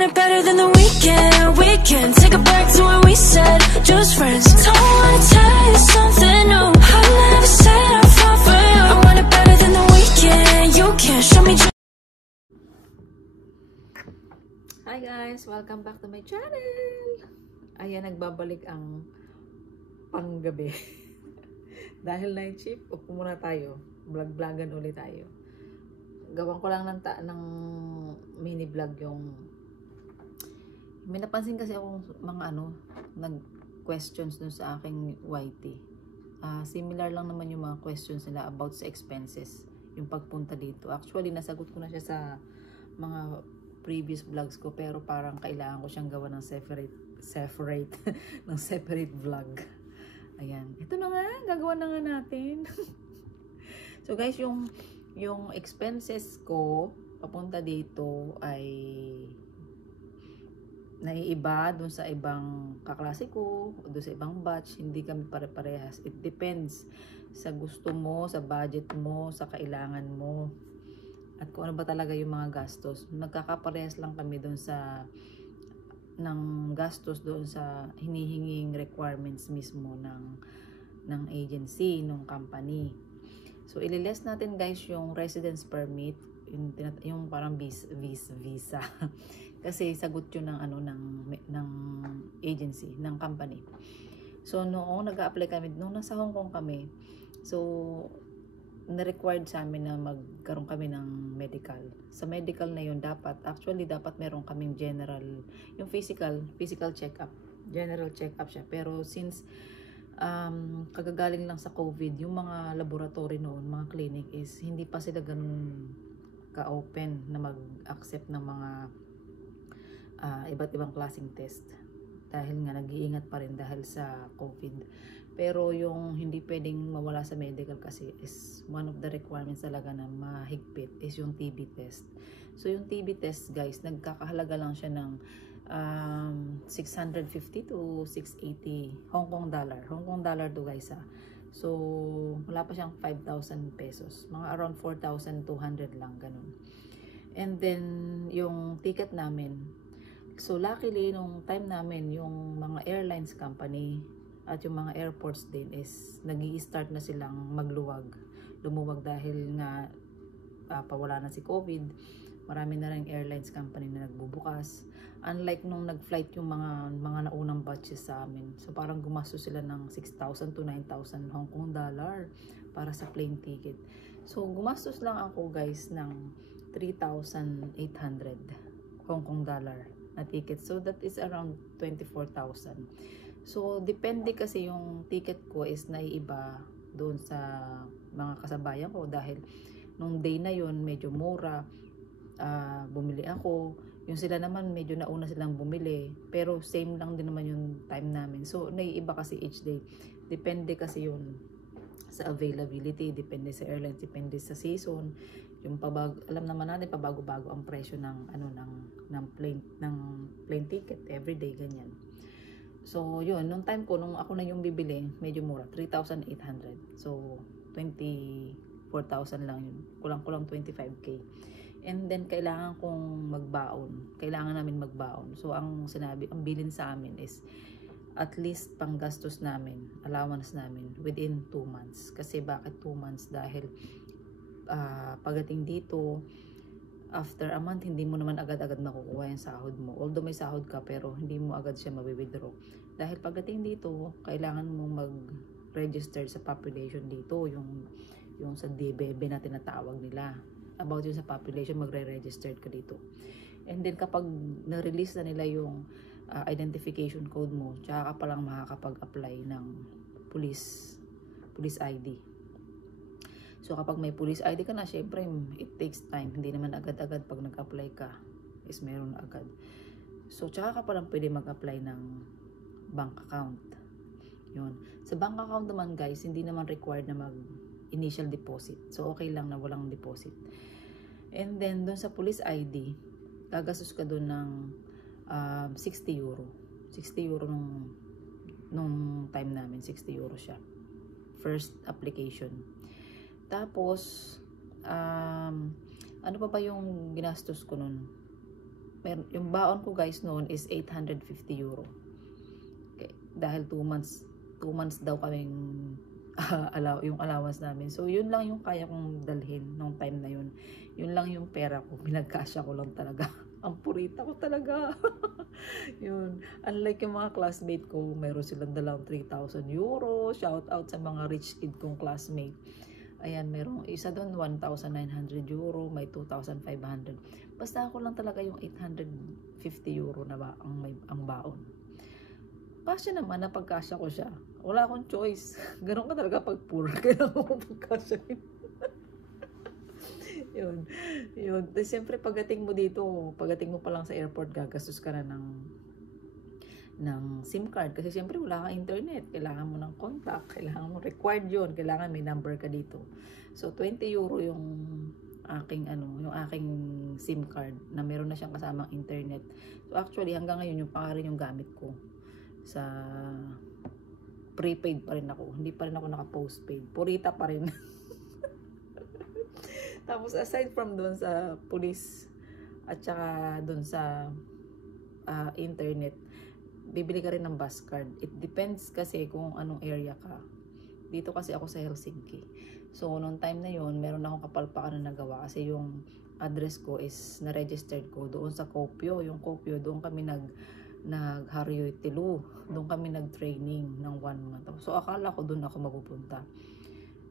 want it better than the weekend. We can take it back to when we said just friends. Don't wanna tell you something new. I never said I'll fall for you. I want it better than the weekend. You can't show me. Hi guys, welcome back to my channel. Ayan, nagbabalik ang panggabi. Dahil night shift, upo muna tayo. Vlog-vlogan ulit tayo. Gawan ko lang ng mini vlog yung may napansin kasi akong mga nag-questions dun sa aking YT. Similar lang naman yung mga questions nila about sa expenses, yung pagpunta dito. Actually, nasagot ko na siya sa mga previous vlogs ko, pero parang kailangan ko siyang gawa ng separate ng separate vlog. Ayan. Ito na nga, gagawa na nga natin. So guys, yung expenses ko papunta dito ay naiiba dun sa ibang kaklase ko, dun sa ibang batch. Hindi kami pare-parehas. It depends sa gusto mo, sa budget mo, sa kailangan mo, at kung ano ba talaga yung mga gastos. Nagkakaparehas lang kami dun sa ng gastos doon sa hinihinging requirements mismo ng agency, ng company. So ililess natin guys yung residence permit, yung parang visa. Kasi sagot yun ng agency, ng company. So noong nag-a-apply kami, nung nasa Hong Kong kami, so na-required sa amin na magkaroon kami ng medical. Sa medical na yun, dapat meron kaming general, yung physical check-up. General check-up siya. Pero since kagagaling lang sa COVID, yung mga laboratory noon, mga clinic is hindi pa sila ganun ka-open na mag-accept ng mga iba't ibang klaseng test. Dahil nga nag-iingat pa rin dahil sa COVID. Pero yung hindi pwedeng mawala sa medical kasi is one of the requirements talaga na mahigpit is yung TB test. So yung TB test guys, nagkakahalaga lang siya ng 650 to 680 Hong Kong dollar. Hong Kong dollar to guys . So wala pa siyang 5,000 pesos. Mga around 4,200 lang ganun. And then yung ticket namin, so luckily nung time namin yung mga airlines company at yung mga airports din is nag-i-start na silang lumuwag dahil nga pawala na si COVID. Marami na rin airlines company na nagbubukas. Unlike nung nag-flight yung mga naunang batches sa amin. So parang gumastos sila ng 6,000 to 9,000 Hong Kong dollar para sa plane ticket. So gumastos lang ako guys ng 3,800 Hong Kong dollar na ticket. So that is around 24,000. So, depende kasi yung ticket ko is naiiba doon sa mga kasabayan ko dahil nung day na yun medyo mura, bumili ako. Yung sila naman medyo nauna silang bumili, pero same lang din naman yung time namin. So, naiiba kasi each day. Depende kasi yun sa availability, depende sa airlines, depende sa season. Yung alam naman natin pabago-bago ang presyo ng plane ticket everyday ganyan. So, yun, nung time ko, nung ako na yung bibili, medyo mura, 3,800. So, 24,000 lang yun. Kulang-kulang 25K. And then, kailangan kong magbaon. Kailangan namin magbaon. So, ang bilin sa amin is at least panggastos namin, allowance namin, within 2 months. Kasi bakit 2 months? Dahil, pagdating dito, after a month, hindi mo naman agad-agad makukuha yung sahod mo. Although may sahod ka, pero hindi mo agad siya mawi-withdraw. Dahil pagdating dito, kailangan mo mag-register sa population dito. Yung sa DBB na tinatawag nila. About yung sa population, magre-register ka dito. And then kapag na-release na nila yung identification code mo, tsaka ka palang makakapag-apply ng police ID. So, kapag may police ID ka na, syempre, it takes time. Hindi naman agad-agad pag nag-apply ka, is meron agad. So, tsaka ka palang pwede mag-apply ng bank account. Yun. Sa bank account naman, guys, hindi naman required na mag-initial deposit. So, okay lang na walang deposit. And then, doon sa police ID, gagastos ka doon ng 60 euro. 60 euro nung time namin, 60 euro siya. First application. Tapos, ano pa ba yung ginastos ko nun? yung baon ko guys noon is 850 euro. Okay, dahil 2 months daw kaming yung allowance namin. So yun lang yung kaya kong dalhin nung time na yun. Yun lang yung pera ko. Pinagkasya ko lang talaga. Ang purita ko talaga. Yun. Unlike yung mga classmate ko, meron silang dalang 3,000 euro. Shout out sa mga rich kid kong classmate. Ayan, merong isa doon 1,900 euro, may 2,500. Basta ako lang talaga yung 850 euro na ba ang baon. Pasya naman, napagkasya ko siya. Wala akong choice. Ganun ka talaga pag poor. Kailangan ko pagkasya. Yun. Tapos siyempre pagdating mo dito, pagdating mo pa lang sa airport, gagastos ka na ng SIM card. Kasi siyempre wala kang internet. Kailangan mo ng contact. Kailangan mo, required yun. Kailangan may number ka dito. So 20 euro yung aking SIM card na meron na siyang kasamang internet. So actually hanggang ngayon yung pangalan yung gamit ko. Sa prepaid pa rin ako. Hindi pa rin ako naka-postpaid. Purita pa rin. Tapos aside from doon sa police at saka doon sa internet, bibili ka rin ng bus card. It depends kasi kung anong area ka. Dito kasi ako sa Helsinki. So noong time na yon, meron akong kapalpakan na nagawa kasi yung address ko is na-registered ko doon sa Kuopio. Yung Kuopio, doon kami nag-Harjoittelu. Doon kami nag-training ng 1 month. So akala ko doon ako mapupunta.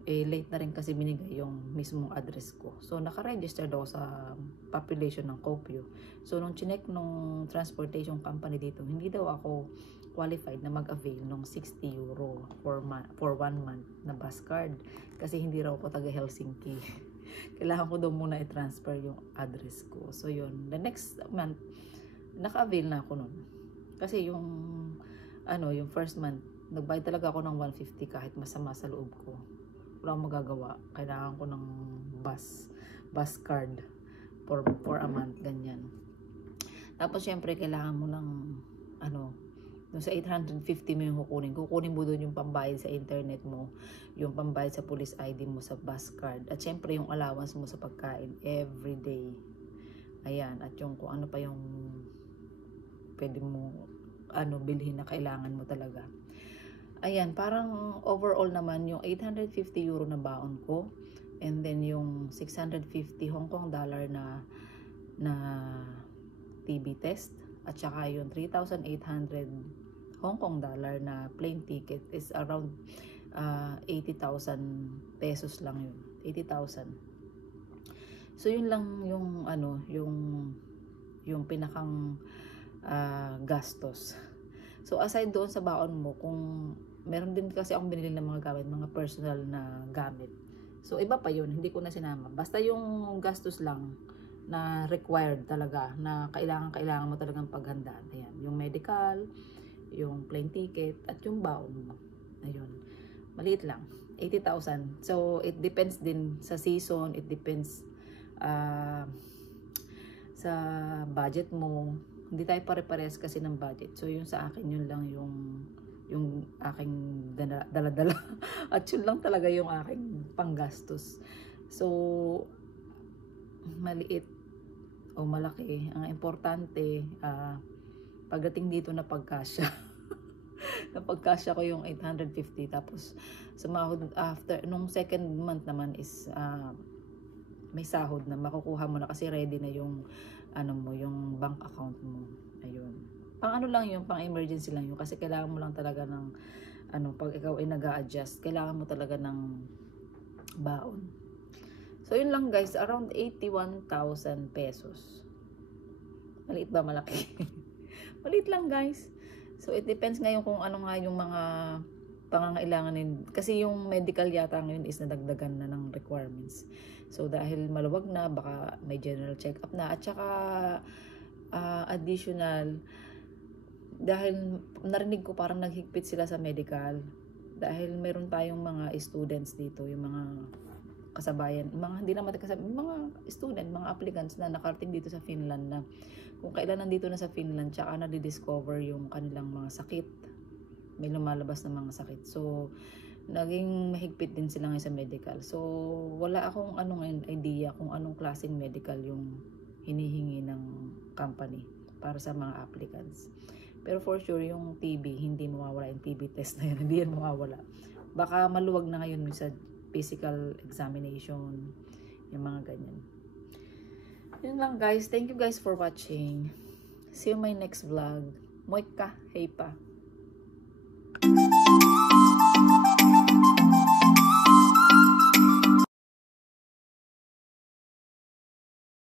Late na rin kasi binigay yung mismong address ko. So, naka-register daw sa population ng Kuopio. So, nung chinek nung transportation company dito, hindi daw ako qualified na mag-avail ng 60 euro for 1 month na bus card. Kasi hindi raw ako taga Helsinki. Kailangan ko daw muna i-transfer yung address ko. So, yun. The next month, naka-avail na ako nun. Kasi yung first month, nagbayad talaga ako ng 150 kahit masama sa loob ko. Wala akong magagawa. Kailangan ko ng bus card for a month, ganyan. Tapos, syempre, kailangan mo ng, dun sa 850 mo yung kukunin mo doon yung pambayad sa internet mo, yung pambayad sa police ID mo, sa bus card, at syempre, yung allowance mo sa pagkain, everyday. Ayan, at yung kung ano pa yung pwede mo, bilhin na kailangan mo talaga. Ayan, parang overall naman yung 850 euro na baon ko, and then yung 650 Hong Kong dollar na TB test, at saka yung 3,800 Hong Kong dollar na plane ticket is around 80,000 pesos lang yun. 80,000. So yun lang yung yung pinakang gastos. So aside doon sa baon mo, kung meron din kasi akong binili ng mga gamit, mga personal na gamit. So iba pa yun, hindi ko na sinama. Basta yung gastos lang na required talaga, na kailangan mo talagang paghandaan. Ayan, yung medical, yung plane ticket, at yung baon mo. Ayun, maliit lang, 80,000. So it depends din sa season, it depends sa budget mo. Hindi tayo pare-pares kasi ng budget. So yung sa akin, yun lang yung aking dala-dala. At yun lang talaga yung aking panggastos. So maliit o malaki, ang importante pagdating dito na pagkasya. Napagkasya ko yung 850, tapos sumahod after nung second month naman is may sahod na makukuha mo na kasi ready na yung yung bank account mo. Ayun. Pang lang yun, pang emergency lang yun kasi kailangan mo lang talaga ng pag ikaw ay nag-a-adjust, kailangan mo talaga ng baon. So yun lang guys, around 81,000 pesos. Maliit ba, malaki? Maliit lang guys. So it depends ngayon kung ano nga yung mga pangangailangan din. Kasi yung medical yata ngayon is nadagdagan na ng requirements. So dahil maluwag na, baka may general check-up na. At saka additional, dahil narinig ko parang naghigpit sila sa medical. Dahil meron tayong mga students dito, yung mga kasabayan, hindi naman kasabayan, mga student, mga applicants na nakarating dito sa Finland na kung kailan nandito na sa Finland, tsaka na-discover yung kanilang mga sakit. May lumalabas na mga sakit. So, naging mahigpit din sila ngayon sa medical. So, wala akong idea kung anong klaseng medical yung hinihingi ng company para sa mga applicants. Pero for sure, yung TB, hindi mawawala yung TB test na yun. Hindi yan mawawala. Baka maluwag na ngayon sa physical examination, yung mga ganyan. Yun lang guys. Thank you guys for watching. See you in my next vlog. Moika, hey pa.